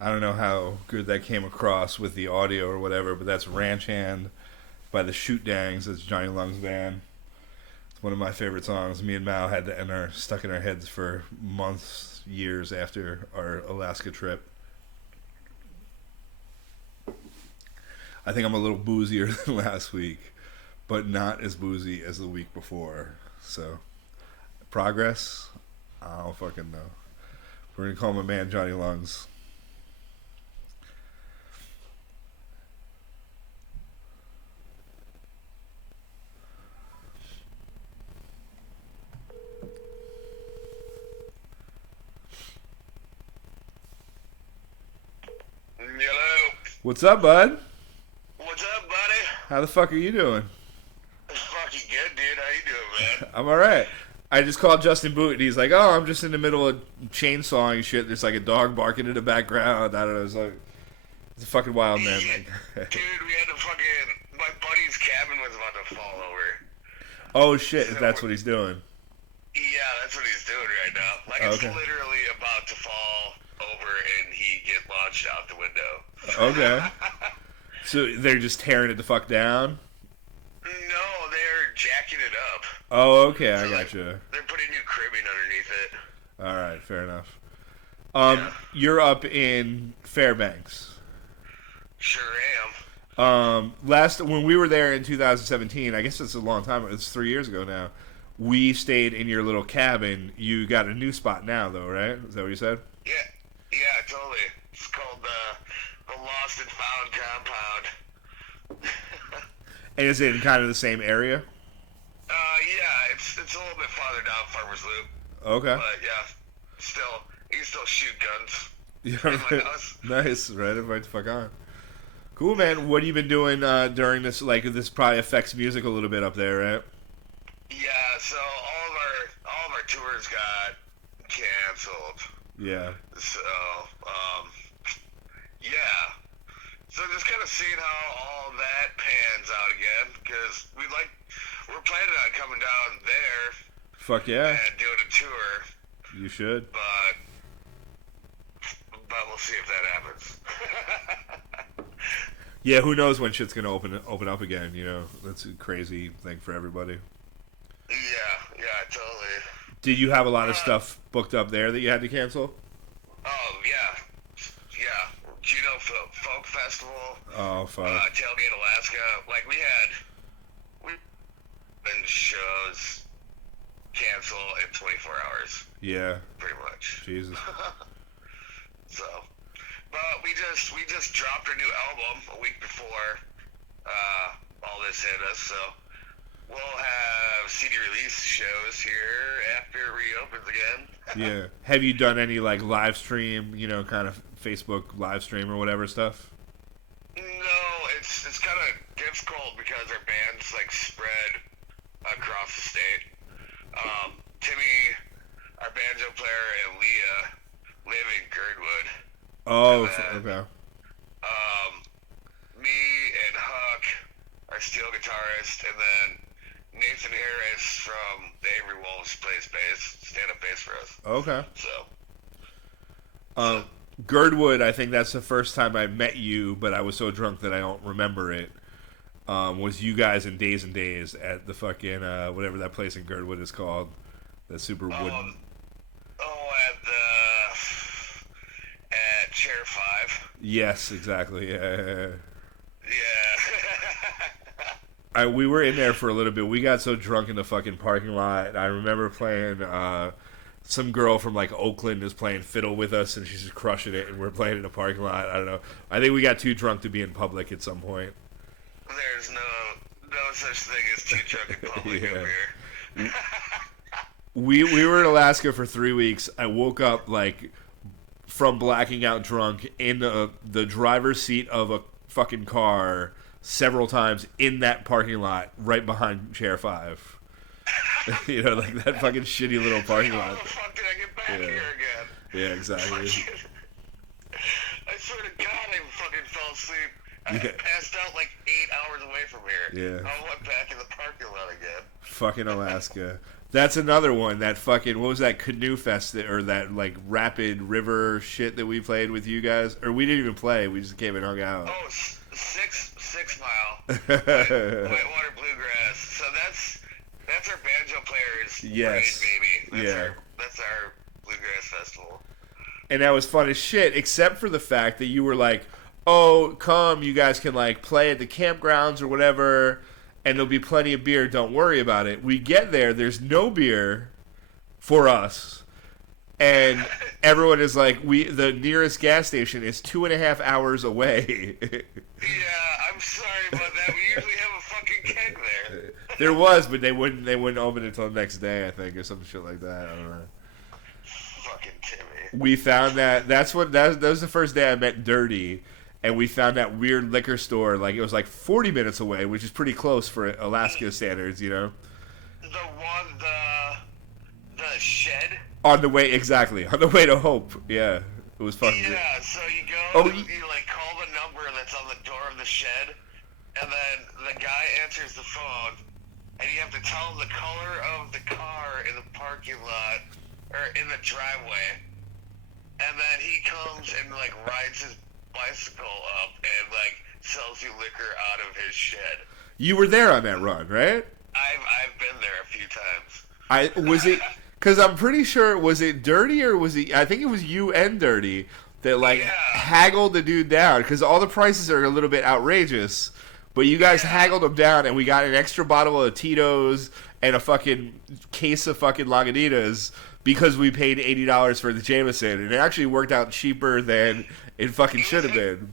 I don't know how good that came across with the audio or whatever, but that's Ranch Hand by the Shoot Dangs. That's Johnny Lung's band. It's one of my favorite songs. Me and Mal had that in our stuck in our heads for months, years after our Alaska trip. I think I'm a little boozier than last week, but not as boozy as the week before. So, progress? I don't fucking know. We're gonna call my man Johnny Lungs. Hello. What's up, bud? What's up, buddy? How the fuck are you doing? Fucking good, dude. How you doing, man? I'm alright. I just called Justin Boot and he's like, "Oh, I'm just in the middle of chainsawing shit. There's like a dog barking in the background." I don't know. It's like it's a fucking wild man. Yeah, dude, we had to fucking. My buddy's cabin was about to fall over. Oh shit! So That's what he's doing. Yeah, that's what he's doing right now. Like, it's Okay. literally about to fall over and he get launched out the window. Okay. So they're just tearing it the fuck down. No, they're jacking it up. Oh, okay. I So, like, gotcha. they're putting new cribbing underneath it. All right, fair enough. Yeah. You're up in Fairbanks. Sure am. Last when we were there in 2017, I guess it's a long time. It's 3 years ago now. We stayed in your little cabin. You got a new spot now, though, right? Is that what you said? Yeah, totally. It's called the Lost and Found Compound. And is it in kind of the same area? Yeah, it's a little bit farther down Farmers Loop, Okay. but yeah, still you can still shoot guns. Yeah, in my house. nice. Right, right the fuck on. Cool, man. What have you been doing during this? Like, this probably affects music a little bit up there, right? Yeah, so all of our tours got canceled. Yeah. So yeah. So just kind of seeing how all that pans out again, because we're planning on coming down there Fuck yeah. and doing a tour, You should. but we'll see if that happens. Yeah, who knows when shit's gonna open up again? You know, that's a crazy thing for everybody. Yeah, totally. Did you have a lot of stuff booked up there that you had to cancel? Oh, yeah. Juneau Folk Festival, Oh fuck. Tailgate, Alaska. Like, we've been shows cancel in 24 hours, Yeah. pretty much. Jesus. So, but we just dropped our new album a week before all this hit us, so we'll have CD release shows here after it reopens again. Yeah. Have you done any like live stream, you know, kind of Facebook live stream or whatever stuff? No, it's kind of difficult because our band's like spread across the state. Timmy, our banjo player, and Leah live in Girdwood. Oh, And then, okay. Me and Huck, our steel guitarist, and then Nathan Harris from the Avery Wolves plays bass, stand-up bass for us. Okay. So, Girdwood, I think that's the first time I met you, but I was so drunk that I don't remember it. Was you guys in Days and Days at the fucking, whatever that place in Girdwood is called. The super wooden... at Chair 5. Yes, exactly. Yeah. Yeah. We were in there for a little bit. We got so drunk in the fucking parking lot. I remember playing... some girl from like Oakland is playing fiddle with us, and she's just crushing it, and we're playing in a parking lot. I don't know. I think we got too drunk to be in public at some point. There's no such thing as too drunk in public Yeah. over here. We were in Alaska for 3 weeks. I woke up like from blacking out drunk in the driver's seat of a fucking car several times in that parking lot right behind Chair 5. You know, like that fucking shitty little parking lot. How the fuck did I get back Yeah. here again? Yeah, exactly. I swear to God, I fucking fell asleep. I Yeah. passed out like 8 hours away from here. Yeah. I went back in the parking lot again. Fucking Alaska. That's another one. That fucking what was that canoe fest or that like rapid river shit that we played with you guys? Or we didn't even play. We just came and hung out. Oh, 6 Mile Whitewater Bluegrass. So that's our banjo players. Yes. Parade, baby. Yeah. That's our bluegrass festival. And that was fun as shit, except for the fact that you were like, "Oh, come, you guys can like play at the campgrounds or whatever." And there'll be plenty of beer. Don't worry about it. We get there. There's no beer for us, and everyone is like, the nearest gas station is 2.5 hours away. Yeah, I'm sorry about that. We usually have a fucking keg there. There was, but they wouldn't open it until the next day, I think, or some shit like that. I don't know. Fucking Timmy. We found that that was the first day I met Dirty. And we found that weird liquor store, like it was like 40 minutes away, which is pretty close for Alaska standards, you know. The shed. On the way to Hope. Yeah, it was fucking. Yeah, so you go, you like call the number that's on the door of the shed, and then the guy answers the phone, and you have to tell him the color of the car in the parking lot or in the driveway, and then he comes and like rides his bicycle up and like sells you liquor out of his shed. You were there on that run, right? I've been there a few times. Was it because I'm pretty sure was it Dirty or was it? I think it was you and Dirty that like haggled the dude down because all the prices are a little bit outrageous, but you guys haggled him down and we got an extra bottle of Tito's and a fucking case of fucking Lagunitas because we paid $80 for the Jameson, and it actually worked out cheaper than it fucking should have been.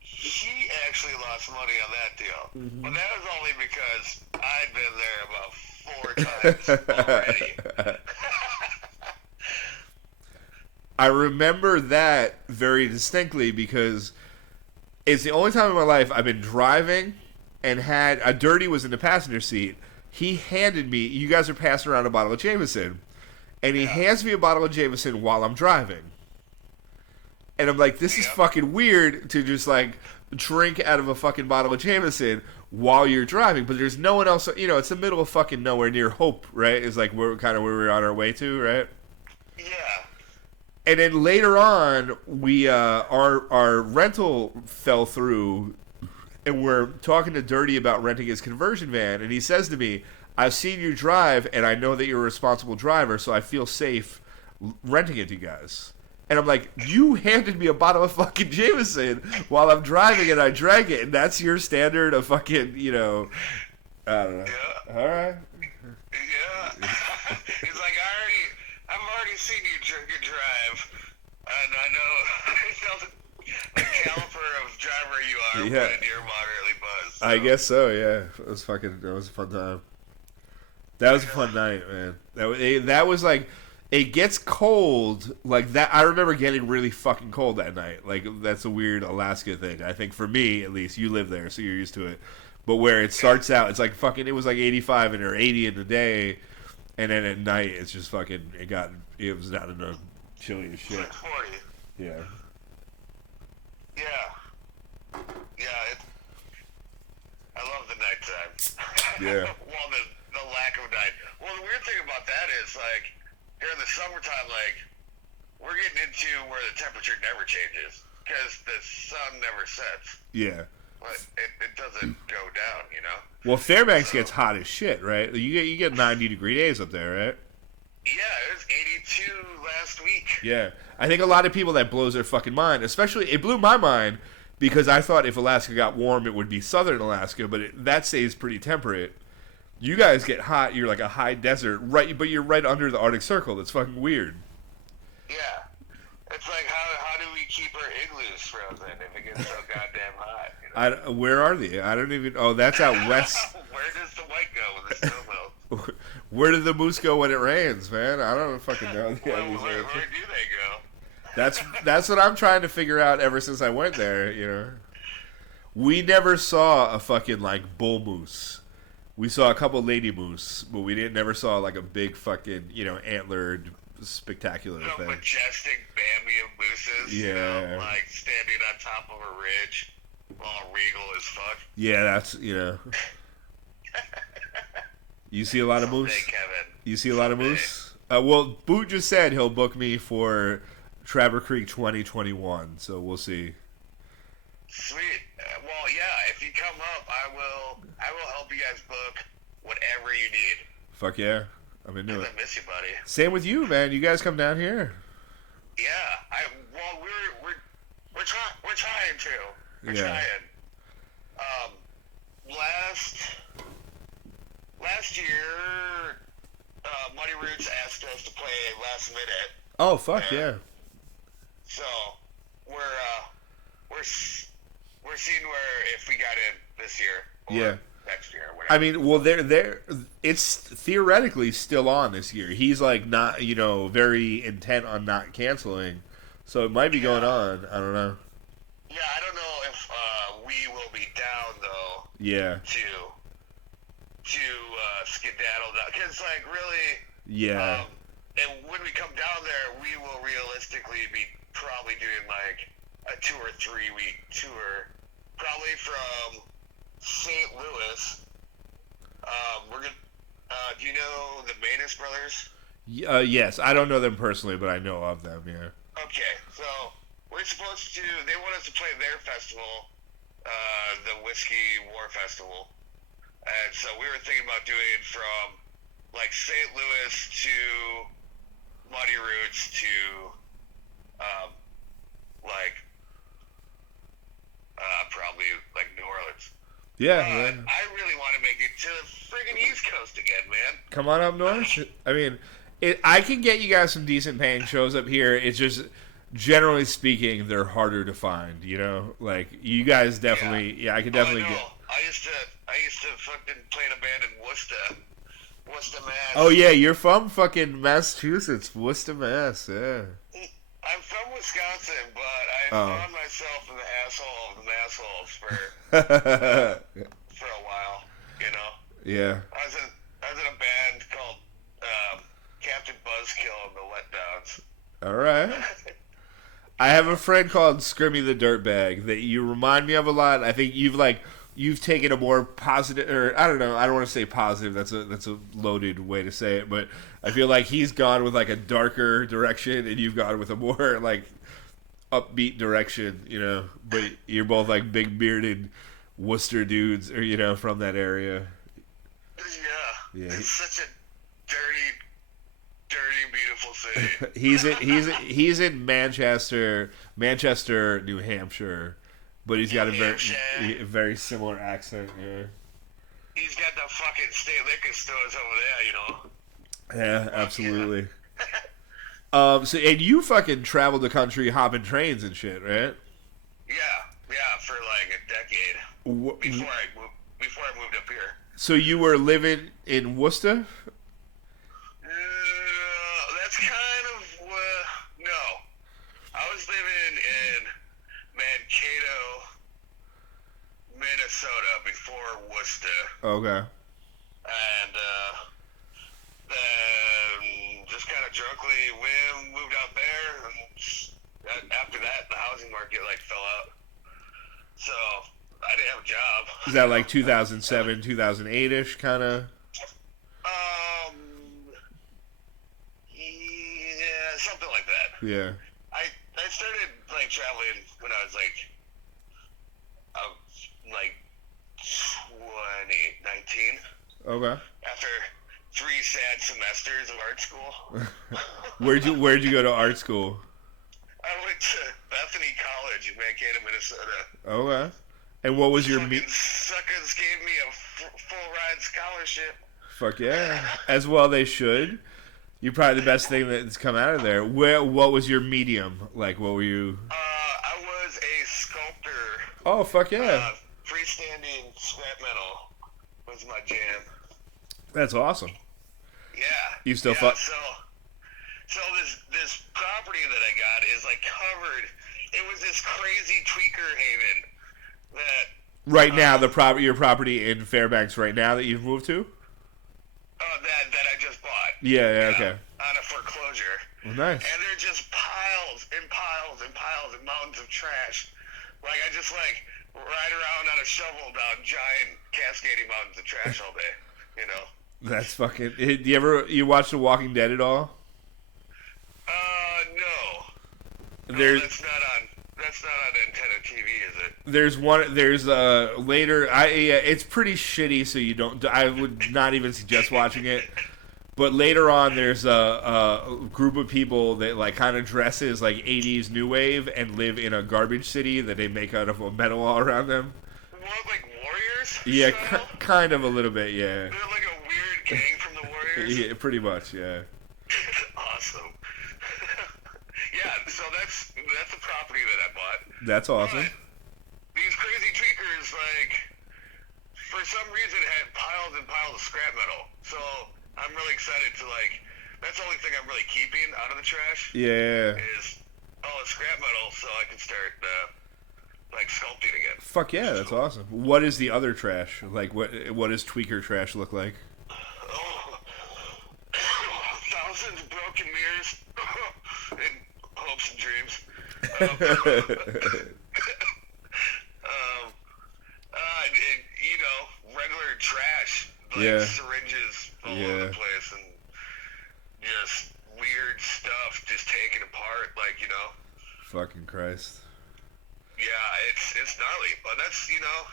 He actually lost money on that deal, but that was only because I'd been there about 4 times already. I remember that very distinctly because it's the only time in my life I've been driving and had a Dirty was in the passenger seat. He handed me, you guys are passing around a bottle of Jameson, and he hands me a bottle of Jameson while I'm driving. And I'm like, this is fucking weird to just like drink out of a fucking bottle of Jameson while you're driving, but there's no one else, you know, it's the middle of fucking nowhere near Hope, right? Is like where we're on our way to, right? Yeah. And then later on, we our rental fell through, and we're talking to Dirty about renting his conversion van, and he says to me, "I've seen you drive, and I know that you're a responsible driver, so I feel safe renting it to you guys." And I'm like, "You handed me a bottle of fucking Jameson while I'm driving, and I drank it, and that's your standard of fucking, you know, I don't know." Yeah. All right. Yeah. He's like, I've already seen you drink and drive, and I know the caliber of driver you are when you're moderately buzzed. So. I guess so. Yeah, that was a fun time. That was a fun night, man. That was like, it gets cold like that. I remember getting really fucking cold that night. Like that's a weird Alaska thing. I think for me at least, you live there, so you're used to it. But where it starts out, it's like fucking. It was like 85 or 80 in the day. And then at night, it's just fucking. It was down in the chilly as shit. Like 40. Yeah. Yeah. Yeah. I love the nighttime. Yeah. Well, the lack of night. Well, the weird thing about that is like here in the summertime, like we're getting into where the temperature never changes because the sun never sets. Yeah. But it doesn't go down, you know. Well, Fairbanks gets hot as shit, right? You get 90-degree days up there, right? Yeah, it was 82 last week. Yeah. I think a lot of people that blows their fucking mind, especially, it blew my mind because I thought if Alaska got warm, it would be southern Alaska, but that stays pretty temperate. You guys get hot, you're like a high desert, right? But you're right under the Arctic Circle. That's fucking weird. Yeah. It's like, how do we keep our igloos frozen if it gets so goddamn hot? You know? Where are they? I don't even... Oh, that's out west. Where does the white go when the snow melts? Where do the moose go when it rains, man? I don't fucking know. Where do they go? That's what I'm trying to figure out ever since I went there, you know. We never saw a fucking, like, bull moose. We saw a couple lady moose, but we never saw, like, a big fucking, you know, antlered, spectacular thing. Majestic Bambi of mooses, yeah. You know, like, standing on top of a ridge, all regal as fuck. Yeah, that's, you know. You see a lot of moose? Kevin. You see a lot of moose? Well, Boot just said he'll book me for Traver Creek 2021, so we'll see. Sweet. Well, yeah. If you come up, I will. I will help you guys book whatever you need. Fuck yeah. I'm into it. I miss you, buddy. Same with you, man. You guys come down here. Yeah. Well, we're trying to. We're Yeah. trying. Last year, Muddy Roots asked us to play last minute. Oh, fuck yeah. So we're seeing where if we got in this year or Yeah. next year or whatever. I mean, well, they're it's theoretically still on this year. He's like not, very intent on not canceling, so it might be going on. I don't know. Yeah, I don't know if we will be down though Yeah, to skedaddle down because really yeah, and when we come down there we will realistically be probably doing like a 2 or 3 week tour, probably from St. Louis. We're gonna. Do you know the Manus brothers? yes. I don't know them personally, but I know of them. Yeah. Okay, so we're supposed to. They want us to play their festival, the Whiskey War Festival, and so we were thinking about doing from like St. Louis to Muddy Roots to like probably like New Orleans. Yeah, I really want to make it to the friggin' East Coast again, man. come on up north. I mean, I can get you guys some decent paying shows up here. It's just, generally speaking, they're harder to find. Like you guys definitely. Yeah, I can definitely I know. get. I used to fucking play in a band in Worcester, Mass. Oh yeah, you're from fucking Massachusetts, Worcester, Mass. Yeah. I'm from Wisconsin, but I found myself in the asshole of the assholes for a while. Yeah. I was in a band called Captain Buzzkill and the Letdowns. All right. I have a friend called Scrimmy the Dirtbag that you remind me of a lot. I think you've taken a more positive, or I don't know. I don't want to say positive. That's a loaded way to say it, but I feel like he's gone with like a darker direction, and you've gone with a more like upbeat direction. But you're both like big bearded Worcester dudes, or from that area. Yeah. It's such a dirty, beautiful city. he's in Manchester, New Hampshire. But he's got a very similar accent, yeah. He's got the fucking state liquor stores over there, Yeah, absolutely. And you fucking traveled the country hopping trains and shit, right? Yeah, for like a decade before I moved up here. So you were living in Worcester? That's kind of no. I was living in Mankato, Minnesota before Worcester. Okay. And then just kind of drunkenly moved out there. And after that, the housing market fell out. So I didn't have a job. Is that like 2007, 2008-ish kind of? Yeah, something like that. Yeah. I started traveling when I was like 2019. Okay. After 3 sad semesters of art school. Where'd you go to art school? I went to Bethany College in Mankato, Minnesota. Okay. And what was your suckers gave me a full ride scholarship. Fuck yeah. As well they should. You're probably the best thing that's come out of there. What was your medium? Like, what were you? I was a sculptor. Oh, fuck yeah. Freestanding scrap metal was my jam. That's awesome. Yeah. You still fuck? So this property that I got is covered. It was this crazy tweaker haven that. Right now, your property in Fairbanks right now that you've moved to. That I just bought. Yeah, okay. On a foreclosure. Well, nice. And they're just piles and piles and piles and mountains of trash. I just ride around on a shovel down giant cascading mountains of trash all day. That's fucking. Do you watch The Walking Dead at all? No. There's That's not on Nintendo TV, is it? there's one there's later. It's pretty shitty, so you don't. I would not even suggest watching it. But later on, there's a group of people that like kind of dresses like '80s new wave and live in a garbage city that they make out of a metal all around them. What, like Warriors? Yeah, style? kind of a little bit. Yeah. They're like a weird gang from the Warriors. Yeah, pretty much. Yeah. Awesome. Yeah, so that's a property that I bought. That's awesome. But these crazy tweakers, like, for some reason, had piles and piles of scrap metal. So I'm really excited to, like, that's the only thing I'm really keeping out of the trash. Yeah. Is all the scrap metal, so I can start like sculpting again. Fuck yeah, that's awesome. What is the other trash? Like, what does tweaker trash look like? Oh, thousands of broken mirrors and hopes and dreams. You know, regular trash, like Yeah. syringes all over the place, and just weird stuff just taken apart, like, you know. Fucking Christ. Yeah, it's gnarly, but that's, you know,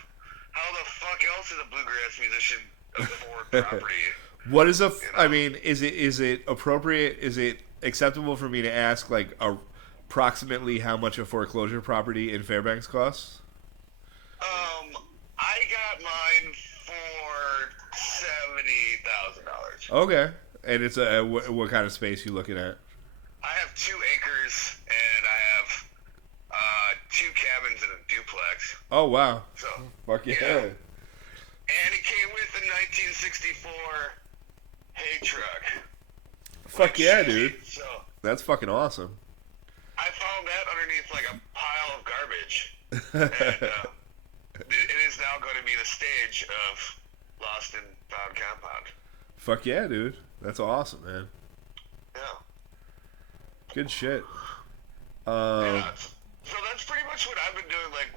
how the fuck else is a bluegrass musician afford property? What is I mean, is it appropriate? Is it acceptable for me to ask like approximately how much a foreclosure property in Fairbanks costs? I got mine for $70,000. Okay, and it's what kind of space you looking at? I have 2 acres, and I have 2 cabins and a duplex. Oh wow! So Fuck yeah! And it came with a 1964 hay truck. Fuck yeah, Chevy. dude! So That's fucking awesome. I found that underneath like a pile of garbage, and it is now going to be the stage of Lost and Found Compound. Fuck yeah, dude! That's awesome, man. Yeah. Good shit. Yeah. So that's pretty much what I've been doing, like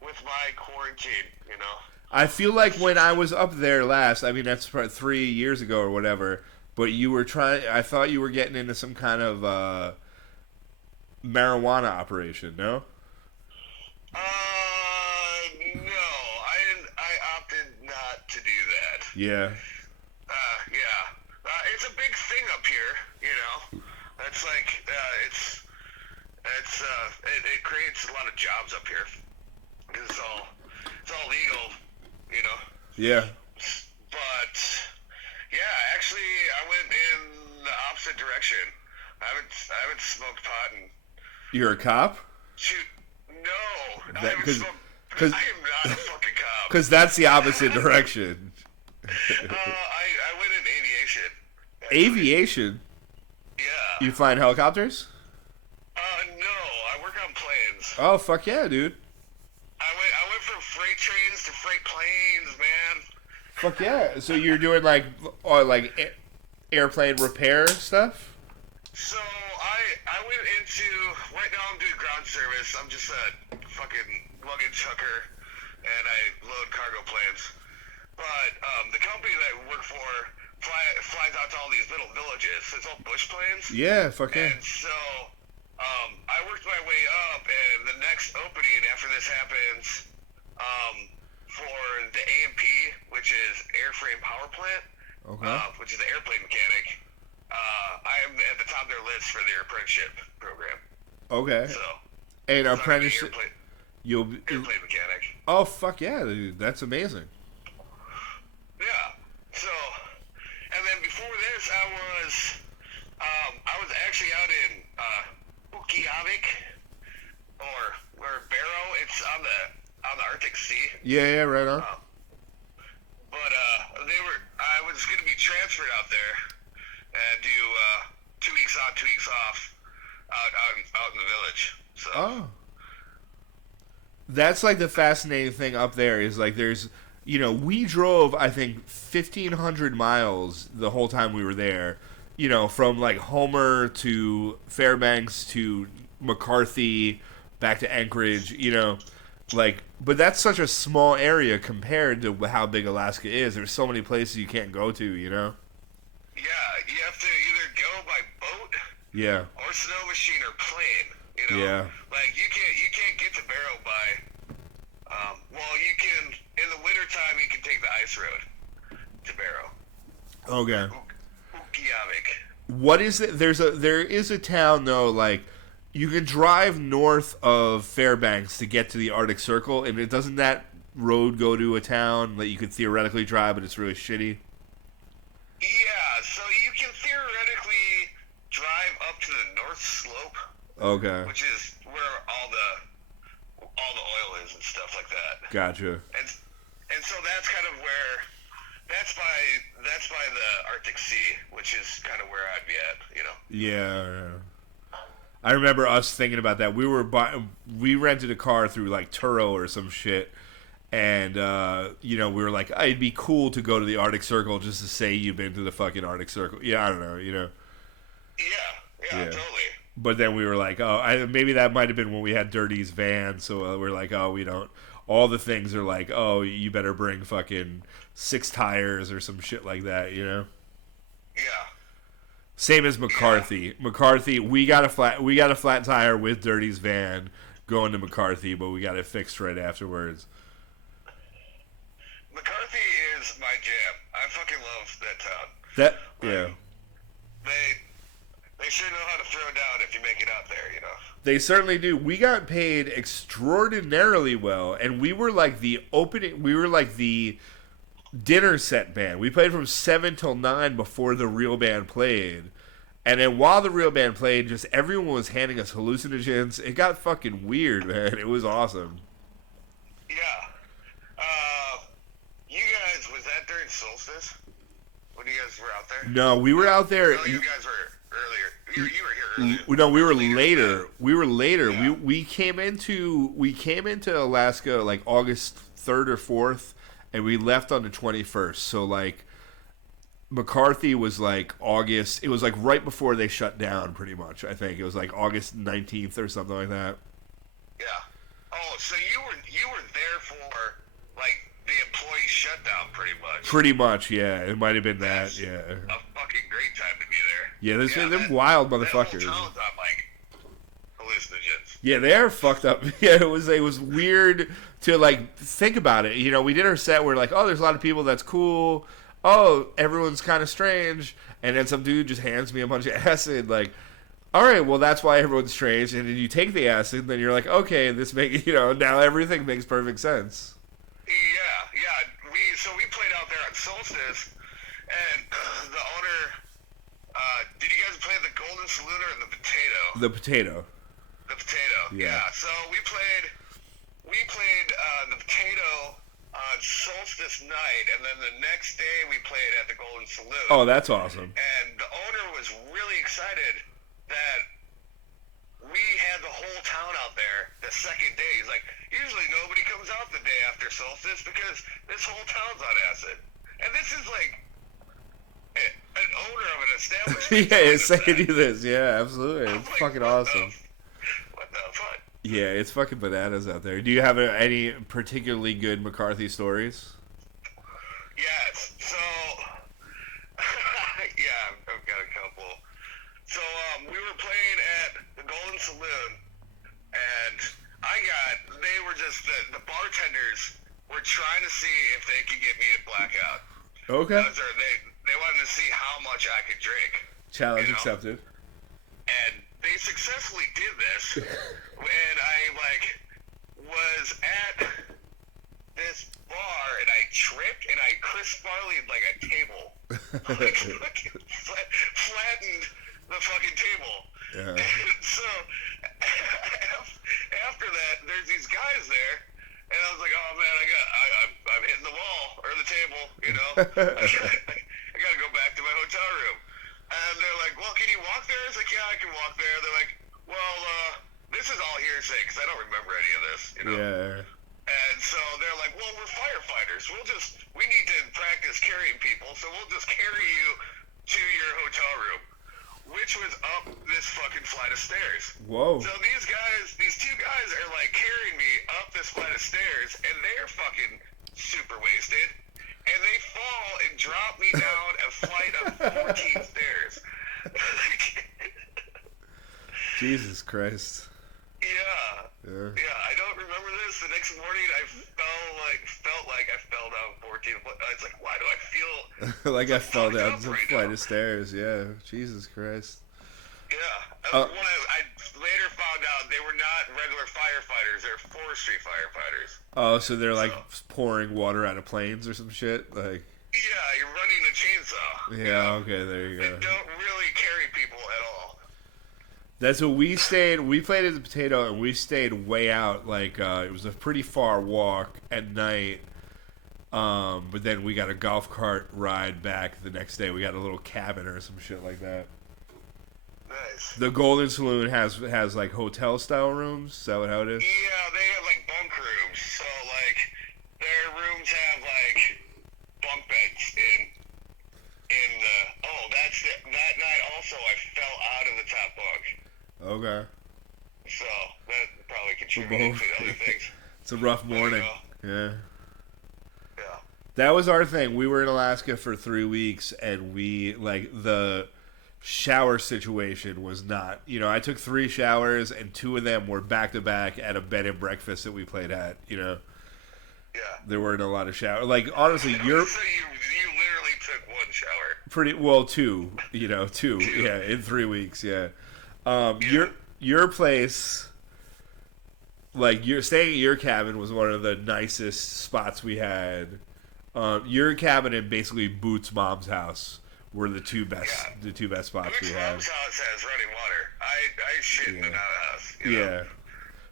with my quarantine. You know. I feel like when I was up there last, I mean that's probably 3 years ago or whatever. But you were I thought you were getting into some kind of marijuana operation, no? No, I didn't. I opted not to do that. Yeah. Yeah. It's a big thing up here, you know. It's like it creates a lot of jobs up here because it's all legal, you know. Yeah. But yeah, actually, I went in the opposite direction. I haven't smoked pot in. You're a cop? Shoot, no, I That- haven't 'cause- smoked. 'cause- I am not a fucking cop. Because that's the opposite direction. I went in aviation. Aviation? Yeah. You flying helicopters? No, I work on planes. Oh, fuck yeah, dude. I went from freight trains to freight planes, man. Fuck yeah. So you're doing like airplane repair stuff? So I went into, right now I'm doing ground service. I'm just a fucking luggage hooker, and I load cargo planes. But the company that I work for flies out to all these little villages. It's all bush planes. Yeah, fuck yeah. And so I worked my way up, and the next opening after this happens for the AMP, which is Airframe Power Plant, Okay. which is an airplane mechanic. I am at the top of their list for their apprenticeship program. Okay. So, And so I'm gonna be apprenticeship. You'll. airplane mechanic. Oh, fuck yeah, dude. That's amazing. Yeah. So, and then before this, I was actually out in Reykjavik or Barrow. It's on the Arctic Sea. Yeah, right on. But I was going to be transferred out there and do 2 weeks on, 2 weeks off out in the village. So. Oh. That's like the fascinating thing up there is like there's, you know, we drove I think 1,500 miles the whole time we were there, you know, from like Homer to Fairbanks to McCarthy back to Anchorage, you know, Like, but that's such a small area compared to how big Alaska is. There's so many places you can't go to, you know? Yeah, you have to either go by boat Yeah. or snow machine or plane. You know, Yeah. like you can't get to Barrow by. Well, you can in the wintertime. You can take the ice road to Barrow. Okay. Ukiyavik. What is it? There is a town though, like you can drive north of Fairbanks to get to the Arctic Circle, and it doesn't that road go to a town that you could theoretically drive, but it's really shitty. Yeah, so you can theoretically drive up to the North Slope, Okay. which is where all the oil is and stuff like that. Gotcha. And so that's kind of where that's by the Arctic Sea, which is kind of where I'd be at, you know. Yeah. I remember us thinking about that. We rented a car through like Turo or some shit, and we were like, oh, it'd be cool to go to the Arctic Circle just to say you've been to the fucking Arctic Circle. Yeah, I don't know, you know. Yeah, totally. But then we were like, maybe that might have been when we had Dirty's van. So we're like, we don't. All the things are like, you better bring fucking 6 tires or some shit like that, you know. Yeah. Same as McCarthy. Yeah. McCarthy, we got a flat tire with Dirty's van going to McCarthy, but we got it fixed right afterwards. McCarthy is my jam. I fucking love that town. Yeah. They sure know how to throw down if you make it out there, you know. They certainly do. We got paid extraordinarily well, and we were like the dinner set band. We played from 7 till 9 before the real band played. And then while the real band played, just everyone was handing us hallucinogens. It got fucking weird, man. It was awesome. Yeah. You guys, was that during solstice? When you guys were out there? No, we were out there. No, you guys were earlier. You were here earlier. No, we were later. We were later. Yeah. We came into Alaska like August 3rd or 4th, and we left on the 21st. So like McCarthy was like August. It was like right before they shut down, pretty much. I think it was like August 19th or something like that. Yeah. Oh, so you were there for like the employee shutdown, pretty much. Pretty much, yeah. It might have been That's that, yeah. A fucking great time to be there. Yeah, they're wild motherfuckers. That whole town's on like hallucinogens. Yeah, they are fucked up. Yeah, it was weird to like think about it. You know, we did our set. We're like, oh, there's a lot of people. That's cool. Oh, everyone's kind of strange. And then some dude just hands me a bunch of acid. Like, all right, well, that's why everyone's strange. And then you take the acid, and then you're like, okay, now everything makes perfect sense. Yeah. We played out there on Solstice, and the owner. Did you guys play the Golden Saloon or the Potato? The Potato. The Potato. Yeah. So we played the Potato on Solstice night, and then the next day we played at the Golden Saloon. Oh, that's awesome. And the owner was really excited that we had the whole town out there the second day. He's like, usually nobody comes out the day after Solstice because this whole town's on acid. And this is like an owner of an establishment. Yeah, saying you this. Yeah, absolutely. It's like, fucking awesome. What the fuck? Yeah, it's fucking bananas out there. Do you have any particularly good McCarthy stories? Yes. So, yeah, I've got a couple. So, we were playing at the Golden Saloon, and they were just, the bartenders were trying to see if they could get me to black out. Okay. They wanted to see how much I could drink. Challenge accepted. And they successfully did this, and I, was at this bar, and I tripped, and I Chris Farley'd, a table. Flattened the fucking table. Yeah. And so, after that, there's these guys there, and I was like, oh, man, I'm hitting the wall, or the table, you know? I gotta go back to my hotel room. And they're like, well, can you walk there? I was like, yeah, I can walk there. They're like, well, this is all hearsay, because I don't remember any of this, you know? Yeah. And so they're like, well, we're firefighters. We need to practice carrying people, so we'll just carry you to your hotel room, which was up this fucking flight of stairs. Whoa. So these two guys are, carrying me up this this flight of stairs, and they're fucking super wasted, and they fall and drop me down a flight of 14 stairs. Jesus Christ. Yeah, I don't remember this. The next morning, I felt like I fell down 14. It's like, why do I feel like I fell down some right flight now? of stairs? Yeah, Jesus Christ. Yeah, when I later found out they were not regular firefighters; they're forestry firefighters. Oh, so they're like pouring water out of planes or some shit, like. Yeah, you're running a chainsaw. Yeah, okay, there you go. They don't really carry people at all. That's what we stayed. We played at the Potato, and we stayed way out. Like it was a pretty far walk at night. But then we got a golf cart ride back the next day. We got a little cabin or some shit like that. Nice. The Golden Saloon has like hotel style rooms. Is that how it is? Yeah, they have like bunk rooms. So like their rooms have like bunk beds in the. Oh, that night also I fell out of the top bunk. Okay. So that probably contributed to other things. It's a rough morning. Yeah. Yeah. That was our thing. We were in Alaska for 3 weeks, and we like the shower situation was not. You know, I took 3 showers, and 2 of them were back to back at a bed and breakfast that we played at. You know. Yeah. There weren't a lot of showers. Like honestly, you're. So you literally took 1 shower. Pretty well, 2. You know, 2. Yeah, in 3 weeks. Yeah. Your place, like you're staying at your cabin, was one of the nicest spots we had. Your cabin and basically Boots' mom's house were the two best spots we had. Mom's house has running water. I shit in an outhouse. You know? Yeah,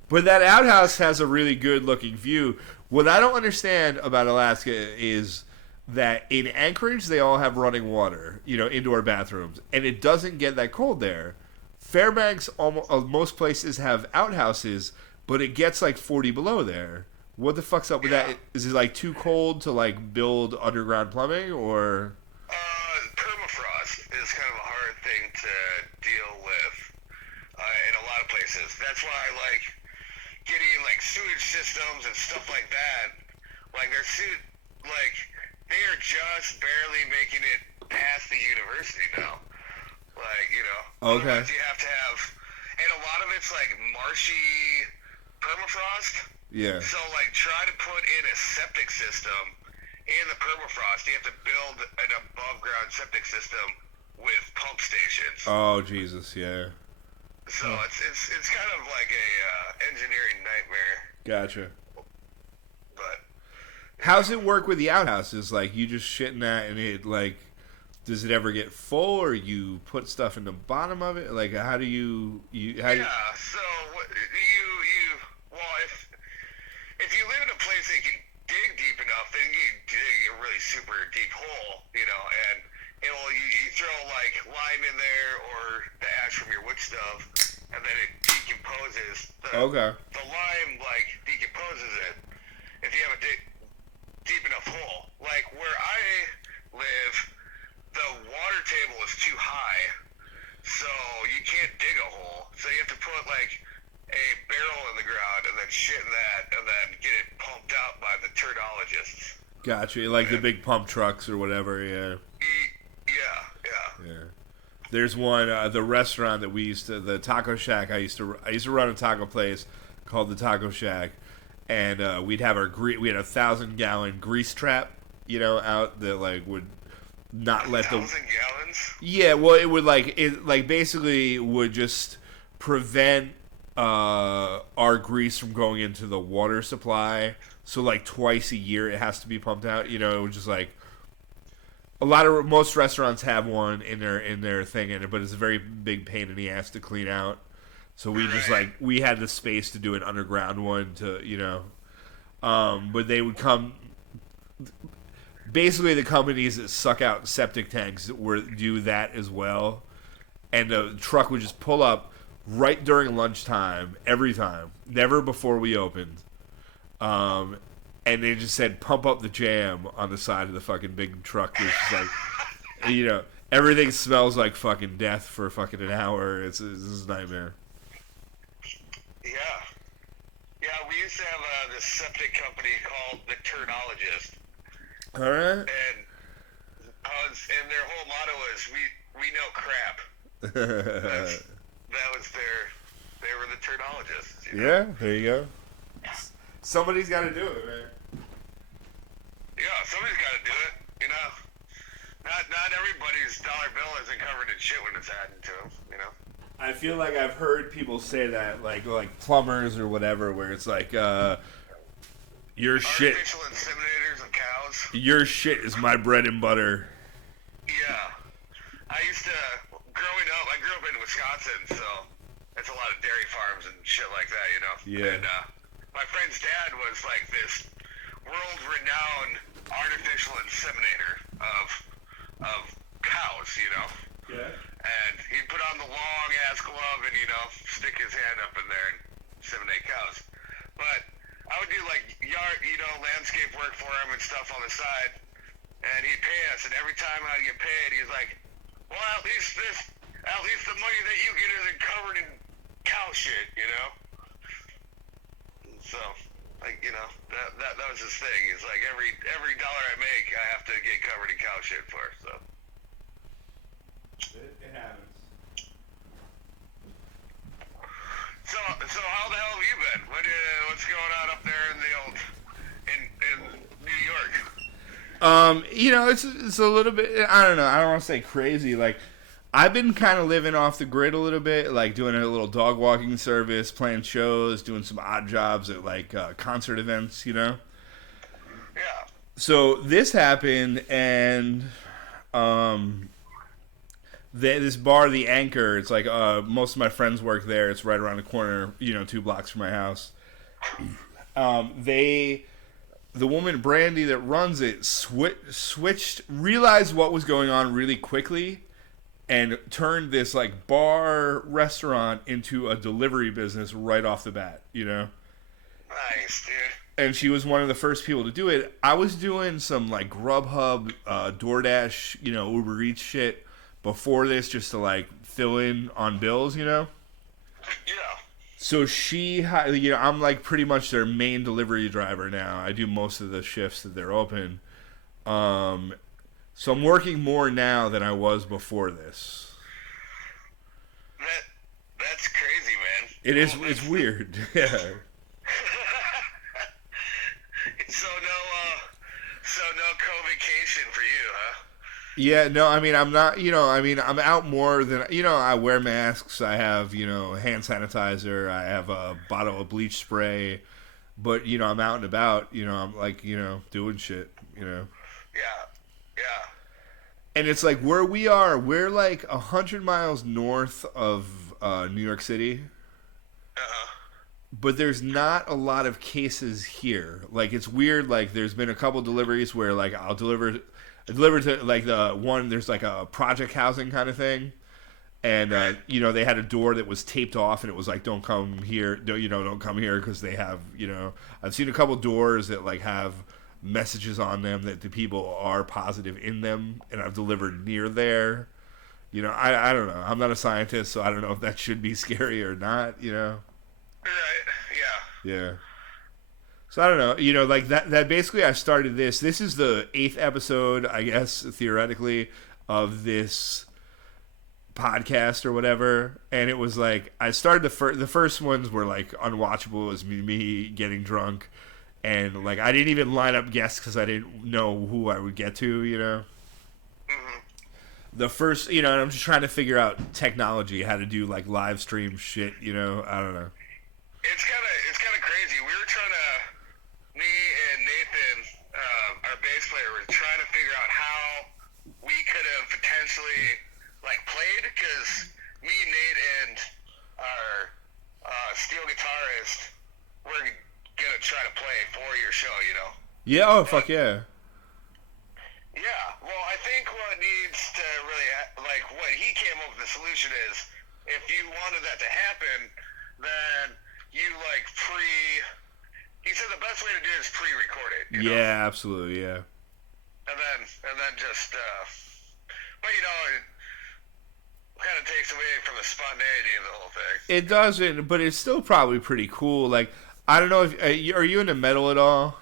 but that outhouse has a really good looking view. What I don't understand about Alaska is that in Anchorage they all have running water, you know, indoor bathrooms, and it doesn't get that cold there. Fairbanks, most places have outhouses, but it gets like 40 below there. What the fuck's up with that? Is it like too cold to like build underground plumbing, or? Permafrost is kind of a hard thing to deal with in a lot of places. That's why like getting like sewage systems and stuff like that. Like they are just barely making it past the university now. Like, you know, okay. Otherwise you have to have, and a lot of it's like marshy permafrost. Yeah. So like try to put in a septic system in the permafrost. You have to build an above ground septic system with pump stations. Oh Jesus, yeah. So it's kind of like a engineering nightmare. Gotcha. But how's it work with the outhouses? Like you just shit in that, and it like. Does it ever get full, or you put stuff in the bottom of it? Like, how do you so you well, if you live in a place that you can dig deep enough, then you dig a really super deep hole, you know, and you throw like lime in there or the ash from your wood stove, and then it decomposes. The lime like decomposes it if you have a deep enough hole. Like where I live, the water table is too high, so you can't dig a hole. So you have to put like a barrel in the ground and then shit in that and then get it pumped out by the turdologists. Gotcha. Like the big pump trucks or whatever, yeah. Yeah. There's one, the restaurant that we used to, the taco shack, I used to run a taco place called the Taco Shack, and we'd have we had a 1,000-gallon grease trap, you know, out that like would not let 1,000 gallons? Yeah, well, it would basically would just prevent our grease from going into the water supply. So like twice a year it has to be pumped out. You know, it was just like most restaurants have one in their thing, but it's a very big pain in the ass to clean out. So we just we had the space to do an underground one to, you know, but they would come. Basically, the companies that suck out septic tanks do that as well, and the truck would just pull up right during lunchtime every time, never before we opened, and they just said pump up the jam on the side of the fucking big truck. It's just like, you know, everything smells like fucking death for fucking an hour. It's a nightmare. Yeah, we used used to have this septic company called the Turnologist, All right. and their whole motto was we know crap. That was they were the Turnologists. You know? Yeah, there you go. Somebody's got to do it, man. Yeah, somebody's got to do it. You know, not everybody's dollar bill isn't covered in shit when it's added to them. You know. I feel like I've heard people say that, like plumbers or whatever, where it's like, your shit, artificial inseminators of cows. Your shit is my bread and butter. Yeah, I grew up in Wisconsin, so it's a lot of dairy farms and shit like that, you know. Yeah. And my friend's dad was like this world-renowned artificial inseminator of cows, you know. Yeah. And he'd put on the long ass glove and, you know, stick his hand up in there and inseminate cows. But I would do like yard, you know, landscape work for him and stuff on the side, and he'd pay us. And every time I'd get paid, he's like, "Well, at least the money that you get isn't covered in cow shit," you know. So, like, you know, that was his thing. He's like, every dollar I make, I have to get covered in cow shit for. So. It happens. So how the hell have you been? What's going on up there in the old in New York? You know, it's a little bit. I don't know. I don't want to say crazy. Like, I've been kind of living off the grid a little bit, like doing a little dog walking service, playing shows, doing some odd jobs at like concert events. You know. Yeah. So this happened, and this bar, The Anchor, it's like most of my friends work there. It's right around the corner, you know, 2 blocks from my house. The woman Brandy that runs it switched, realized what was going on really quickly, and turned this like bar restaurant into a delivery business right off the bat. You know. Nice, dude. And she was one of the first people to do it. I was doing some like Grubhub, DoorDash, you know, Uber Eats shit before this, just to like fill in on bills, you know. Yeah. So you know, I'm like pretty much their main delivery driver now. I do most of the shifts that they're open. So I'm working more now than I was before this. That's crazy, man. It is. It's weird. Yeah. So no co-vacation for you, huh? Yeah, no, I mean, I'm not, you know, I mean, I'm out more than, you know, I wear masks, I have, you know, hand sanitizer, I have a bottle of bleach spray, but, you know, I'm out and about, you know, I'm like, you know, doing shit, you know. Yeah. And it's like where we are, we're like 100 miles north of New York City. Uh-huh. But there's not a lot of cases here. Like, it's weird, like, there's been a couple deliveries where, like, I'll deliver to, like, the one, there's, like, a project housing kind of thing. And, you know, they had a door that was taped off, and it was like, don't come here, don't come here, because they have, you know, I've seen a couple doors that, like, have messages on them that the people are positive in them, and I've delivered near there. You know, I don't know. I'm not a scientist, so I don't know if that should be scary or not, you know. Right. Yeah. Yeah. So I don't know. You know, like that basically I started this. This is the 8th episode, I guess, theoretically, of this podcast or whatever. And it was like, I started the first ones were like unwatchable. It was me getting drunk. And like, I didn't even line up guests because I didn't know who I would get to, you know. Mm-hmm. The first, you know, and I'm just trying to figure out technology, how to do like live stream shit, you know. I don't know. It's kind of crazy. We were trying to, me and Nathan, our bass player, were trying to figure out how we could have potentially like played, because me, Nate, and our steel guitarist were gonna try to play for your show, you know. Yeah. Oh, fuck yeah. Yeah. Well, I think what needs to really like what he came up with the solution is, if you wanted that to happen, then you like he said the best way to do it is pre-record it. You know? Yeah, absolutely, yeah. And then just, but you know, it kind of takes away from the spontaneity of the whole thing. It doesn't, but it's still probably pretty cool. Like, I don't know if are you into metal at all?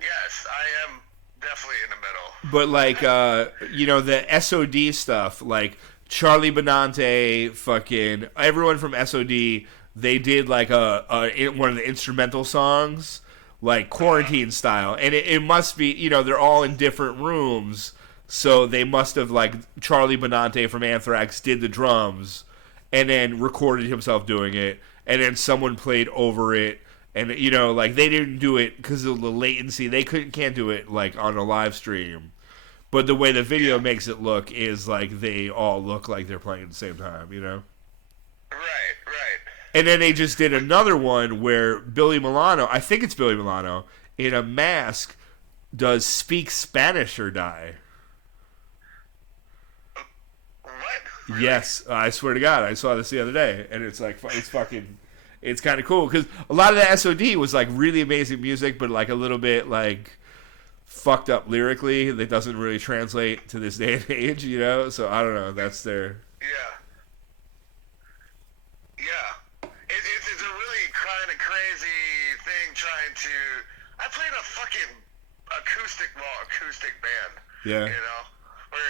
Yes, I am definitely in the middle. But like the SOD stuff, like Charlie Benante, fucking everyone from SOD, they did like one of the instrumental songs, like quarantine style, and it must be they're all in different rooms, so they must have like Charlie Benante from Anthrax did the drums, and then recorded himself doing it, and then someone played over it. And like they didn't do it because of the latency. They can't do it like on a live stream. But the way the video makes it look is like they all look like they're playing at the same time. Right, right. And then they just did another one where Billy Milano, I think it's Billy Milano, in a mask, does Speak Spanish or Die. What? Really? Yes, I swear to God, I saw this the other day, and it's like it's kind of cool because a lot of the SOD was like really amazing music, but like a little bit like fucked up lyrically that doesn't really translate to this day and age, So I don't know. That's their yeah. It's a really kind of crazy thing trying to. I played a fucking acoustic band. Yeah. Where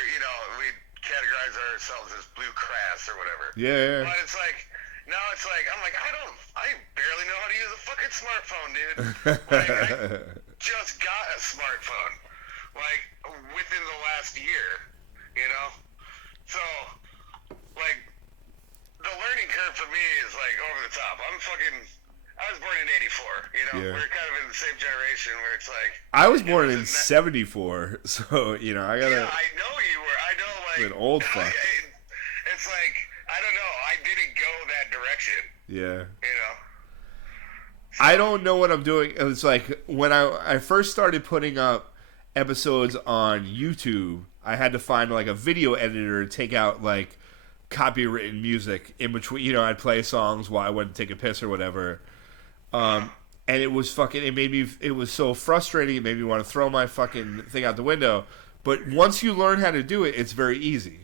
we categorize ourselves as blue crass or whatever. Yeah. But it's like. Now it's like, I'm like, I barely know how to use a fucking smartphone, dude. Like, I just got a smartphone, like, within the last year, So, like, the learning curve for me is, like, over the top. I was born in 84, Yeah. We're kind of in the same generation where it's like. I was born in 74, so, I gotta. Yeah, I know you were. I know, like. An old fuck. It's like, I don't know. I didn't go that direction. Yeah. So, I don't know what I'm doing. It's like when I first started putting up episodes on YouTube, I had to find like a video editor to take out like copywritten music in between. I'd play songs while I went to take a piss or whatever. And it was it was so frustrating. It made me want to throw my fucking thing out the window. But once you learn how to do it, it's very easy.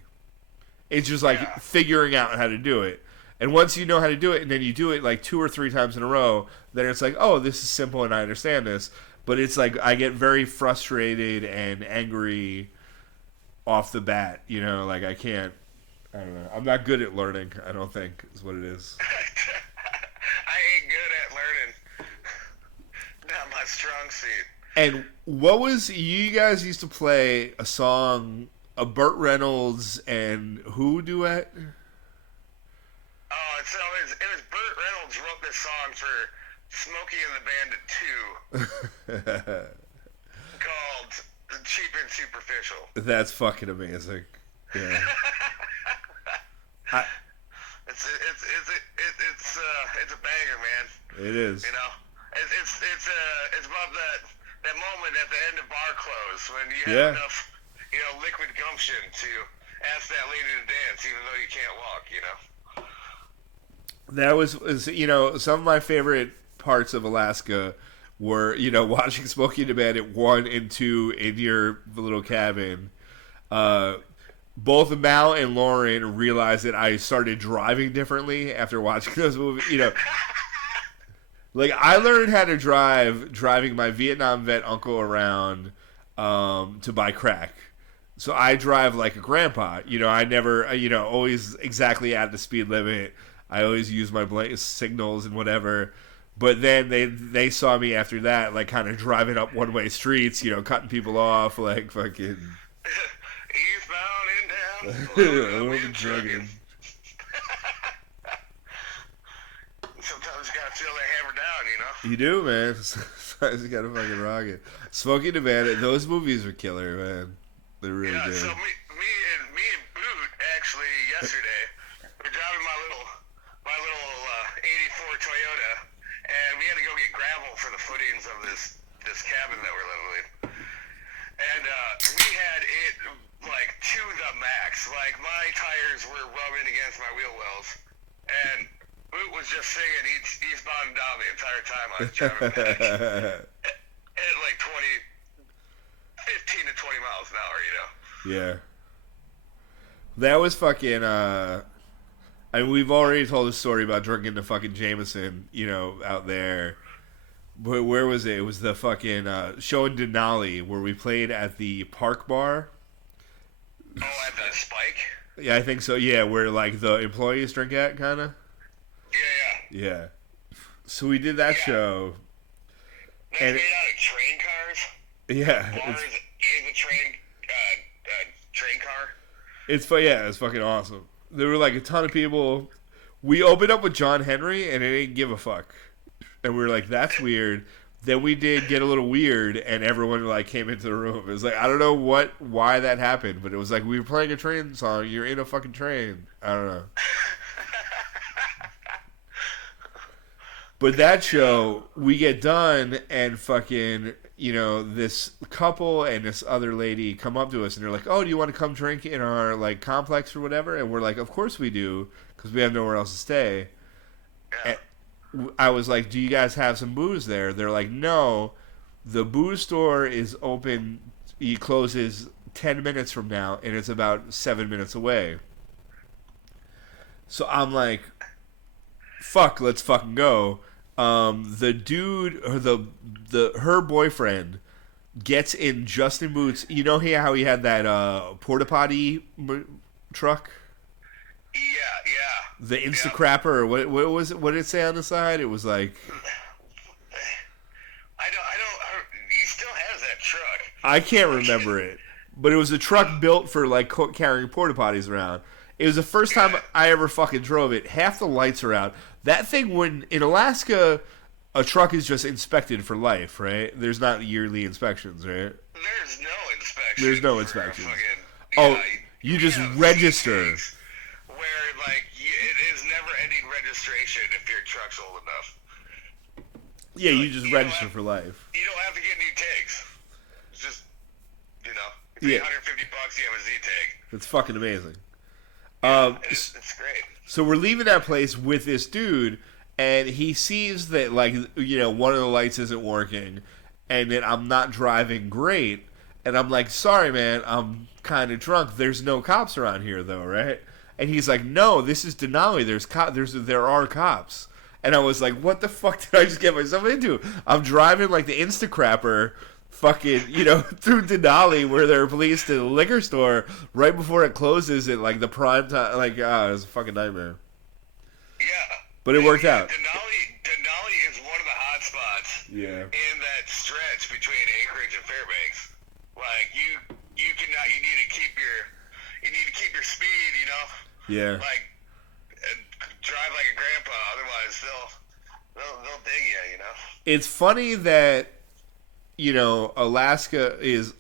It's just like figuring out how to do it. And once you know how to do it, and then you do it like 2 or 3 times in a row, then it's like, oh, this is simple and I understand this. But it's like I get very frustrated and angry off the bat. Like I don't know. I'm not good at learning, I don't think, is what it is. I ain't good at learning. Not my strong suit. And what was, you guys used to play a song, a Burt Reynolds and who duet? Oh, so it was Burt Reynolds wrote this song for Smokey and the Bandit 2 called Cheap and Superficial. That's fucking amazing. Yeah. It's a banger, man. It is. It's about that moment at the end of bar close when you have enough liquid gumption to ask that lady to dance even though you can't walk. That was some of my favorite parts of Alaska were watching Smokey and the Bandit 1 and 2 in your little cabin. Both Mal and Lauren realized that I started driving differently after watching those movies. Like I learned how to driving my Vietnam vet uncle around to buy crack. So I drive like a grandpa. I never, always exactly at the speed limit. I always use my signals and whatever. But then they saw me after that, like kind of driving up one-way streets, cutting people off, like fucking. Eastbound and down. We're drugging. Sometimes you gotta feel that hammer down, You do, man. Sometimes you gotta fucking rock it. Smokey and the Bandit, those movies are killer, man. They're really good. So me and Boot actually yesterday were driving my little 84 Toyota, and we had to go get gravel for the footings of this cabin that we're living in. And we had it like to the max. Like my tires were rubbing against my wheel wells, and Boot was just singing Eastbound and Down the entire time I was driving back at like 15 to 20 miles an hour, Yeah. That was fucking, I mean, we've already told a story about drinking the fucking Jameson, out there. But where was it? It was the fucking show in Denali where we played at the Park Bar. Oh, at the Spike? Yeah, I think so. Yeah, where like the employees drink at, kind of. Yeah. Yeah. So we did that show. That's made out of train cars? Yeah. Bars is a train car? It's fucking awesome. There were like a ton of people. We opened up with John Henry and it didn't give a fuck. And we were like, that's weird. Then we did get a little weird and everyone like came into the room. It was like, I don't know why that happened, but it was like we were playing a train song, you're in a fucking train. I don't know. But that show, we get done and fucking, this couple and this other lady come up to us and they're like, oh, do you want to come drink in our like complex or whatever? And we're like, of course we do, because we have nowhere else to stay. Yeah. And I was like, do you guys have some booze there? They're like, no, the booze store is open. He closes 10 minutes from now and it's about 7 minutes away. So I'm like, fuck, let's fucking go. The dude or her boyfriend gets in Justin Boots. You know how he had that porta potty truck? Yeah. The Instacrapper, or what was it? What did it say on the side? It was like, I don't. He still has that truck. I can't remember it, but it was a truck built for like carrying porta potties around. It was the first time I ever fucking drove it. Half the lights are out. That thing, when in Alaska, a truck is just inspected for life, right? There's not yearly inspections, right? There's no inspection. There's no inspection. You just have register. Where like it is never-ending registration if your truck's old enough. Yeah, you just register for life. You don't have to get new tags. It's just, you pay $150, you have a Z tag. It's fucking amazing. It's great. So we're leaving that place with this dude, and he sees that, like, one of the lights isn't working, and that I'm not driving great, and I'm like, sorry, man, I'm kind of drunk. There's no cops around here, though, right? And he's like, no, this is Denali. There are cops. And I was like, what the fuck did I just get myself into? I'm driving like the Instacrapper fucking, through Denali where there are police to the liquor store right before it closes at like the prime time. Like, it was a fucking nightmare. Yeah. But it worked out. Denali is one of the hot spots in that stretch between Anchorage and Fairbanks. Like, you need to keep your speed, Yeah. Like, drive like a grandpa, otherwise they'll dig you, It's funny that Alaska is.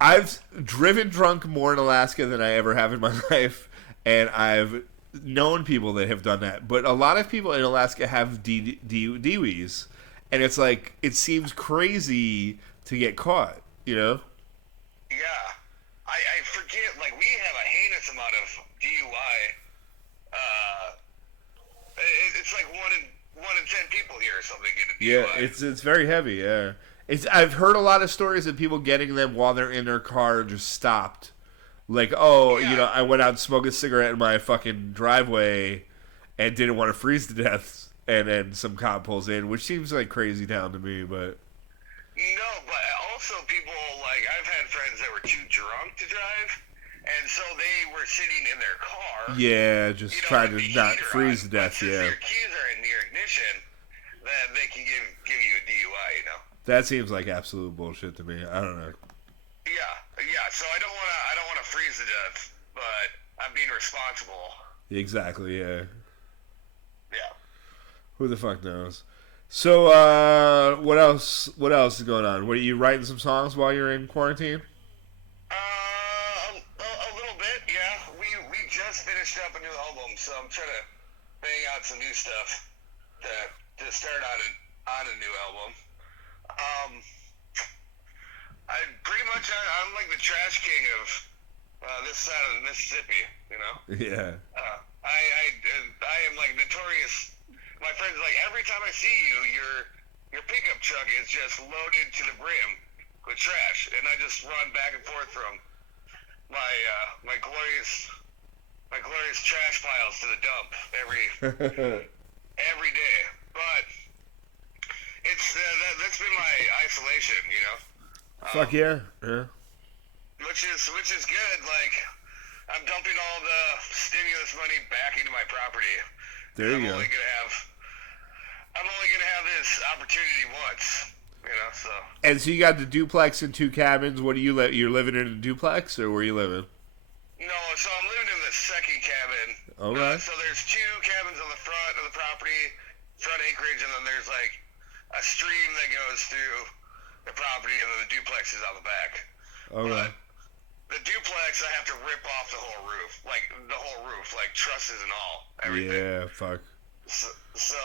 I've driven drunk more in Alaska than I ever have in my life, and I've known people that have done that. But a lot of people in Alaska have DWIs, and it's like it seems crazy to get caught. Yeah, I forget. Like, we have a heinous amount of DUI. It's like one in 10 people here or something get a DUI. Yeah, it's very heavy. Yeah, I've heard a lot of stories of people getting them while they're in their car just stopped. Like, I went out and smoked a cigarette in my fucking driveway and didn't want to freeze to death, and then some cop pulls in, which seems like crazy town to me, but. No, but also people, like, I've had friends that were too drunk to drive, and so they were sitting in their car. Yeah, just trying to not freeze to death, since their keys are in your ignition, then they can give you a DUI, That seems like absolute bullshit to me. I don't know. Yeah. So I don't want to freeze to death, but I'm being responsible. Exactly. Yeah. Yeah. Who the fuck knows? So, what else? What else is going on? What, are you writing some songs while you're in quarantine? A little bit. Yeah. We just finished up a new album, so I'm trying to bang out some new stuff to start on a new album. I'm like the trash king of this side of the Mississippi, Yeah. I am like notorious. My friends, like, every time I see you, your pickup truck is just loaded to the brim with trash, and I just run back and forth from my glorious my glorious trash piles to the dump every day. But it's that's been my isolation, you know. Fuck yeah, yeah. Which is good. Like I'm dumping all the stimulus money back into my property. There you go. I'm only gonna have this opportunity once, you know. So. And so you got the duplex and 2 cabins. What do you you're living in a duplex, or where you living? No, so I'm living in the second cabin. Okay. So there's 2 cabins on the front of the property, front acreage, and then there's like a stream that goes through the property, and then the duplex is on the back. Okay. But the duplex, I have to rip off the whole roof, like trusses and all, everything. Yeah, fuck. So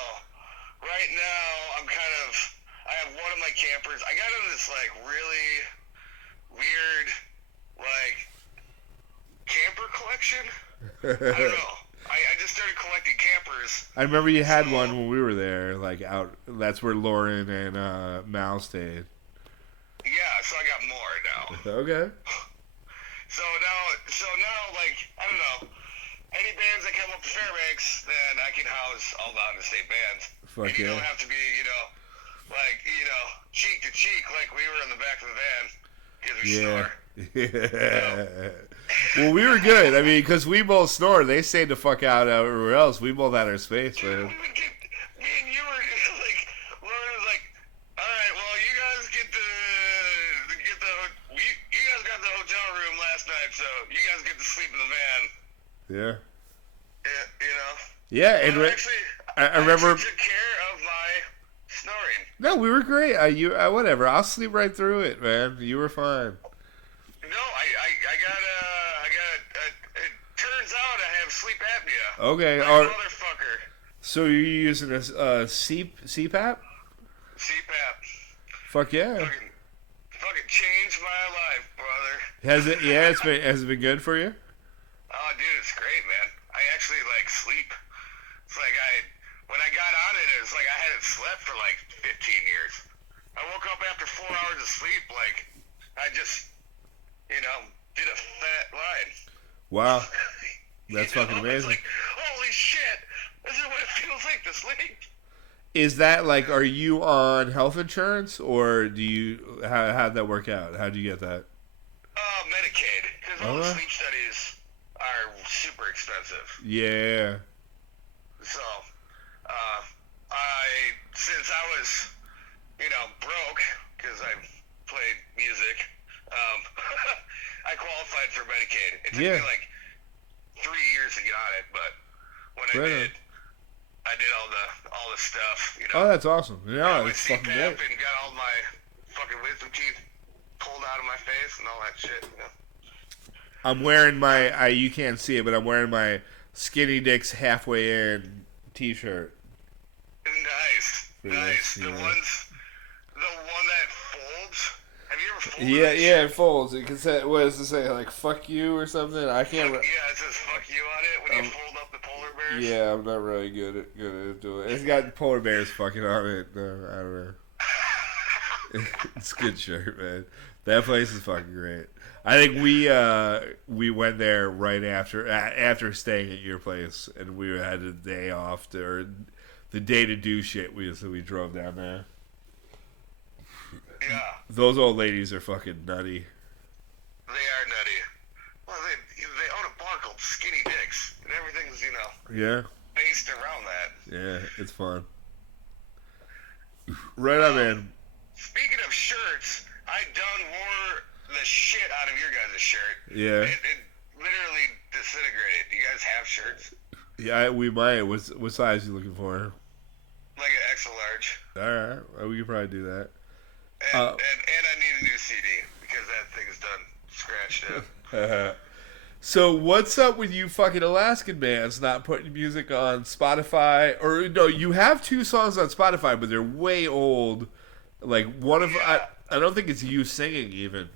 right now, I have one of my campers. I got in this like really weird, like camper collection. I don't know. I just started collecting campers. I remember you had one when we were there, like out. That's where Lauren and Mal stayed. Yeah, so I got more now. Okay. So now, like, I don't know. Any bands that come up to Fairbanks, then I can house all the out-of-state bands. Fuck and you yeah. don't have to be, cheek to cheek like we were in the back of the van because we snore. Yeah. Well, we were good. I mean, because we both snore. They stayed the fuck out everywhere else. We both had our space, man. Me and you were like, Lauren was like, all right, well, you guys you guys got the hotel room last night, so you guys get to sleep in the van. Yeah. Yeah, you know. Yeah, and I remember. Took care of my snoring. No, we were great. Whatever. I'll sleep right through it, man. You were fine. No, I got it turns out I have sleep apnea. Okay. Like a motherfucker. So you're using a CPAP? CPAP. Fuck yeah. Fucking changed my life, brother. Has it? Yeah, has it been good for you? Oh, dude, it's great, man. I actually like sleep. It's like when I got on it, it was like I hadn't slept for like 15 years. I woke up after 4 hours of sleep, like I just, did a fat line. Wow, that's fucking amazing. It's like, holy shit, this is what it feels like to sleep. Is that like, are you on health insurance, or do you how'd that work out? How'd you get that? Medicaid, because all the sleep studies are super expensive. Yeah. So, since I was, broke, because I played music, I qualified for Medicaid. It took me like 3 years to get on it, but when I did all the stuff, Oh, that's awesome. Yeah, it's fucking great. And got all my fucking wisdom teeth pulled out of my face and all that shit, I'm wearing my, you can't see it, but I'm wearing my Skinny Dicks Halfway In t-shirt. Nice. The one that folds. Have you ever folded Yeah, it folds. It can say, what does it say, like, fuck you or something? I can't... Yeah, it says fuck you on it when you fold up the polar bears. Yeah, I'm not really good at doing it. It's got polar bears fucking on it. No, I don't know. It's a good shirt, man. That place is fucking great. I think we went there right after staying at your place, and we had a day off, or the day to do shit. So we drove down there. Yeah. Those old ladies are fucking nutty. They are nutty. Well, they own a bar called Skinny Dicks, and everything's yeah, based around that. Yeah, it's fun. Right on, man. Speaking of shirts, I done wore the shit out of your guys' shirt. Yeah. It literally disintegrated. Do you guys have shirts? Yeah, we might. What size are you looking for? Like an extra large. Alright, well, we could probably do that. And I need a new CD because that thing's done scratched up. So what's up with you fucking Alaskan bands not putting music on Spotify? Or no, you have 2 songs on Spotify, but they're way old. Like one of I don't think it's you singing even.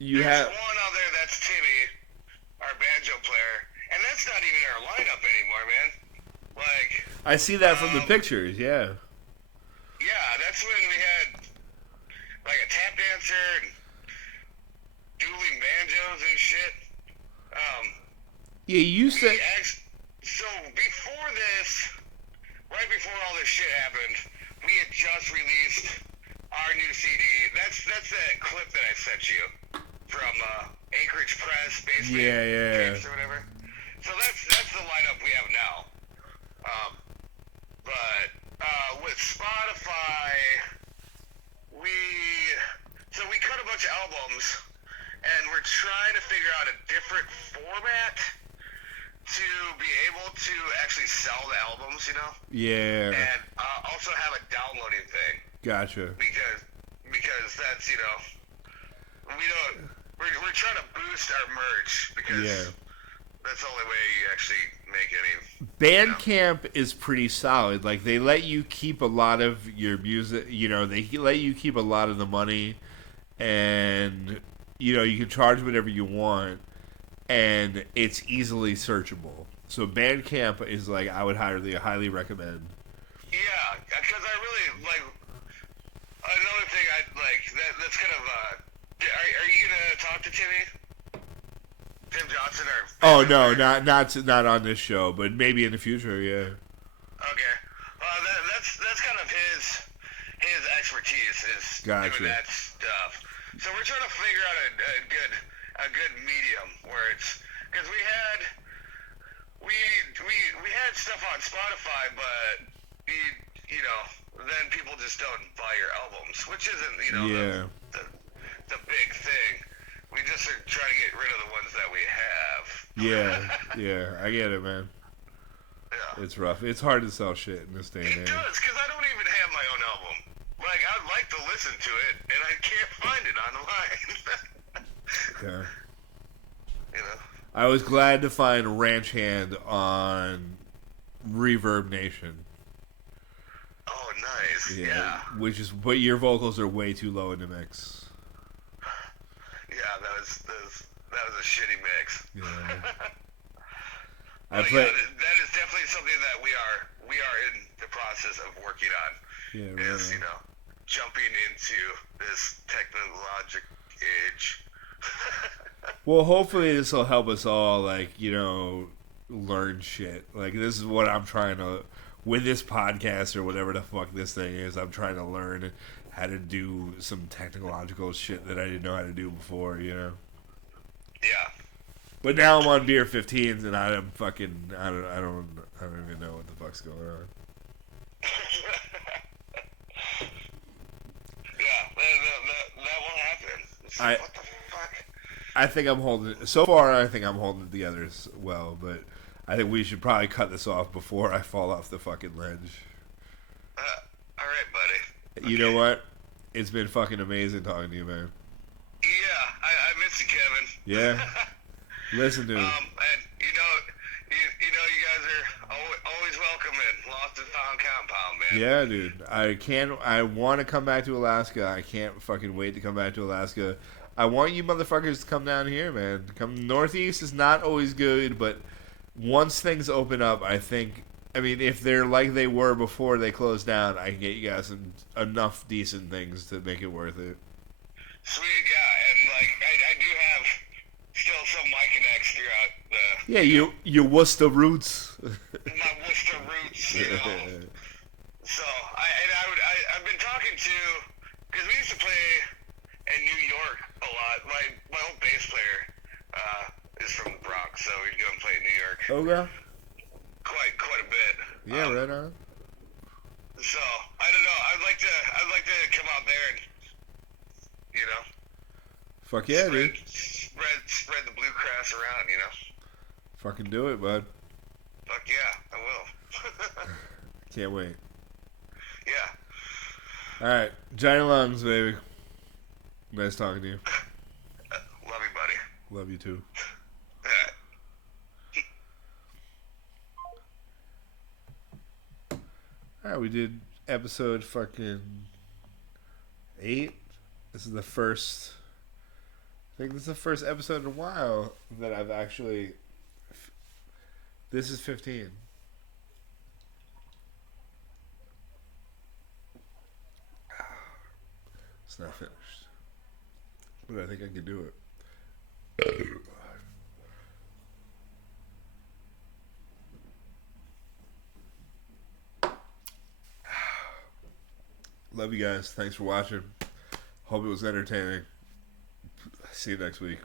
There's one out there that's Timmy, our banjo player, and that's not even our lineup anymore, man. Like I see that from the pictures, yeah. Yeah, that's when we had like a tap dancer and dueling banjos and shit. Yeah, you used to. So before this, right before all this shit happened, we had just released our new CD. That's that clip that I sent you from Anchorage Press, basement tapes or whatever. So that's the lineup we have now. But with Spotify, we cut a bunch of albums, and we're trying to figure out a different format to be able to actually sell the albums, you know? Yeah. And also have a downloading thing. Gotcha. Because that's, you know, we're trying to boost our merch because that's the only way you actually make any. Bandcamp is pretty solid. Like, they let you keep a lot of your music, you know, they let you keep a lot of the money, and, you know, you can charge whatever you want, and it's easily searchable. So Bandcamp is, like, I would highly recommend. Yeah, because I really, like, another thing that's kind of, are you going to talk to Timmy? Tim Johnson or... Oh, no, not on this show, but maybe in the future, yeah. Okay. That's kind of his expertise is doing that stuff. So we're trying to figure out a good medium where it's... Because we had stuff on Spotify, but, you know, then people just don't buy your albums, which isn't, you know, the big thing. We just are trying to get rid of the ones that we have. Yeah, I get it, man. Yeah. It's rough. It's hard to sell shit in this day and age. It does, because I don't even have my own album. Like, I'd like to listen to it, and I can't find it online. Yeah. You know? I was glad to find Ranch Hand on Reverb Nation. Oh, nice. Yeah. But your vocals are way too low in the mix. Yeah, that was a shitty mix. Yeah. That is definitely something that we are in the process of working on. Yeah, right. Is, you know, jumping into this technologic age. Well, hopefully this will help us all, like, you know, learn shit. Like, this is what I'm trying to, with this podcast or whatever the fuck this thing is, I'm trying to learn how to do some technological shit that I didn't know how to do before, you know? Yeah. But now I'm on beer 15s and I'm fucking, I don't even know what the fuck's going on. Yeah, that won't happen. What the fuck? I think I'm holding it. So far, I think I'm holding it together as well, but I think we should probably cut this off before I fall off the fucking ledge. Alright, buddy. You know what? It's been fucking amazing talking to you, man. Yeah, I miss you, Kevin. Yeah? Listen, dude. And you guys are always welcome in Lost and Found Compound, man. Yeah, dude. I want to come back to Alaska. I can't fucking wait to come back to Alaska. I want you motherfuckers to come down here, man. Come northeast is not always good, but once things open up, I think, I mean, if they're like they were before they closed down, I can get you guys enough decent things to make it worth it. Sweet, yeah, and like I do have still some my connects throughout the. Yeah, your Worcester roots. My Worcester roots, you know. So I've been talking to, because we used to play in New York a lot. My old bass player is from the Bronx, so we'd go and play in New York. Okay. Quite a bit. Yeah, right on. So I don't know. I'd like to come out there and, you know. Fuck yeah, dude. Spread the bluegrass around, you know. Fucking do it, bud. Fuck yeah, I will. Can't wait. Yeah. All right, giant lungs, baby. Nice talking to you. Love you, buddy. Love you too. All right, we did episode fucking 8. This is the first. I think this is the first episode in a while that I've actually. This is 15. It's not finished, but I think I can do it. Love you guys. Thanks for watching. Hope it was entertaining. See you next week.